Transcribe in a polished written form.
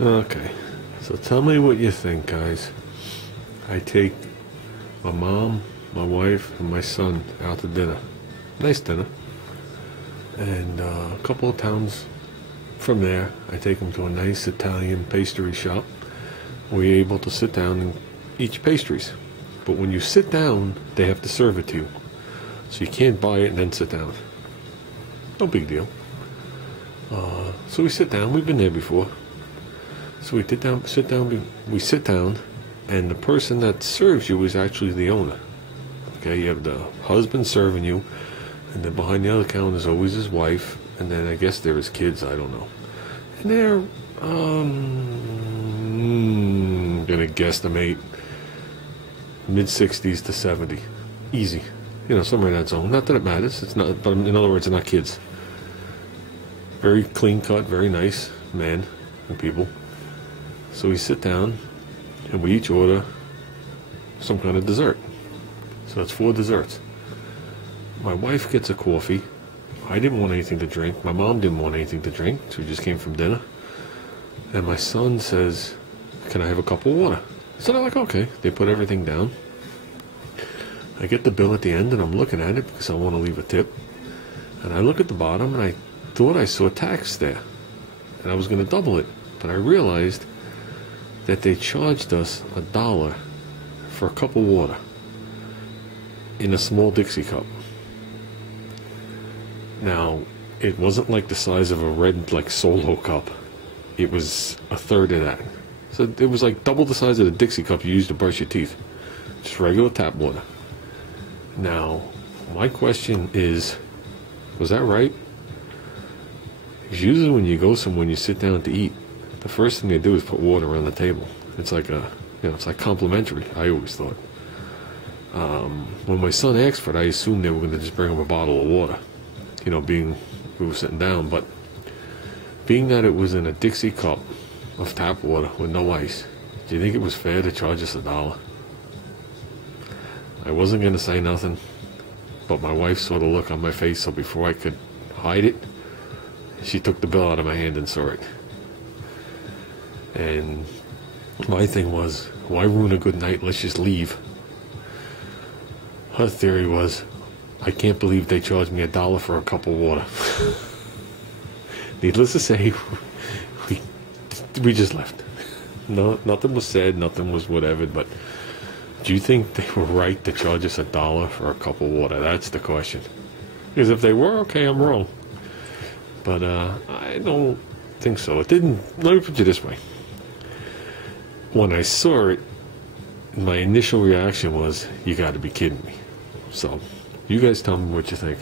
Okay, so tell me what you think, guys. I take my mom, my wife, and my son out to dinner. Nice dinner. And a couple of towns from there, I take them to a nice Italian pastry shop. We're able to sit down and eat pastries. But when you sit down, they have to serve it to you. So you can't buy it and then sit down. No big deal. So we sit down. We've been there before. So we sit down, and the person that serves you is actually the owner. Okay, you have the husband serving you, and then behind the other counter is always his wife, and then I guess there is kids, I don't know. And they're, gonna guesstimate mid-60s to 70. Easy. You know, somewhere in that zone. Not that it matters, it's not, but in other words, they're not kids. Very clean cut, very nice man and people. So we sit down, and we each order some kind of dessert. So that's 4 desserts. My wife gets a coffee. I didn't want anything to drink. My mom didn't want anything to drink. So we just came from dinner. And my son says, "Can I have a cup of water?" So I'm like, okay. They put everything down. I get the bill at the end, and I'm looking at it because I want to leave a tip. And I look at the bottom, and I thought I saw tax there. And I was going to double it. But I realized that they charged us $1 for a cup of water in a small Dixie cup. Now, it wasn't like the size of a red, like, Solo cup. It was a third of that. So it was like double the size of the Dixie cup you use to brush your teeth. Just regular tap water. Now, my question is, was that right? Because usually when you go somewhere and you sit down to eat, the first thing they do is put water on the table. It's like it's like complimentary, I always thought. When my son asked for it, I assumed they were going to just bring him a bottle of water. You know, being we were sitting down, but being that it was in a Dixie cup of tap water with no ice, do you think it was fair to charge us $1? I wasn't going to say nothing, but my wife saw the look on my face, so before I could hide it, she took the bill out of my hand and saw it. And my thing was, why ruin a good night? Let's just leave. Her theory was, I can't believe they charged me $1 for a cup of water. Needless to say, we just left. No, nothing was said, nothing was whatever, but do you think they were right to charge us $1 for a cup of water? That's the question. Because if they were, okay, I'm wrong. But I don't think so. It didn't. Let me put it this way. When I saw it, my initial reaction was, you got to be kidding me. So, you guys tell me what you think.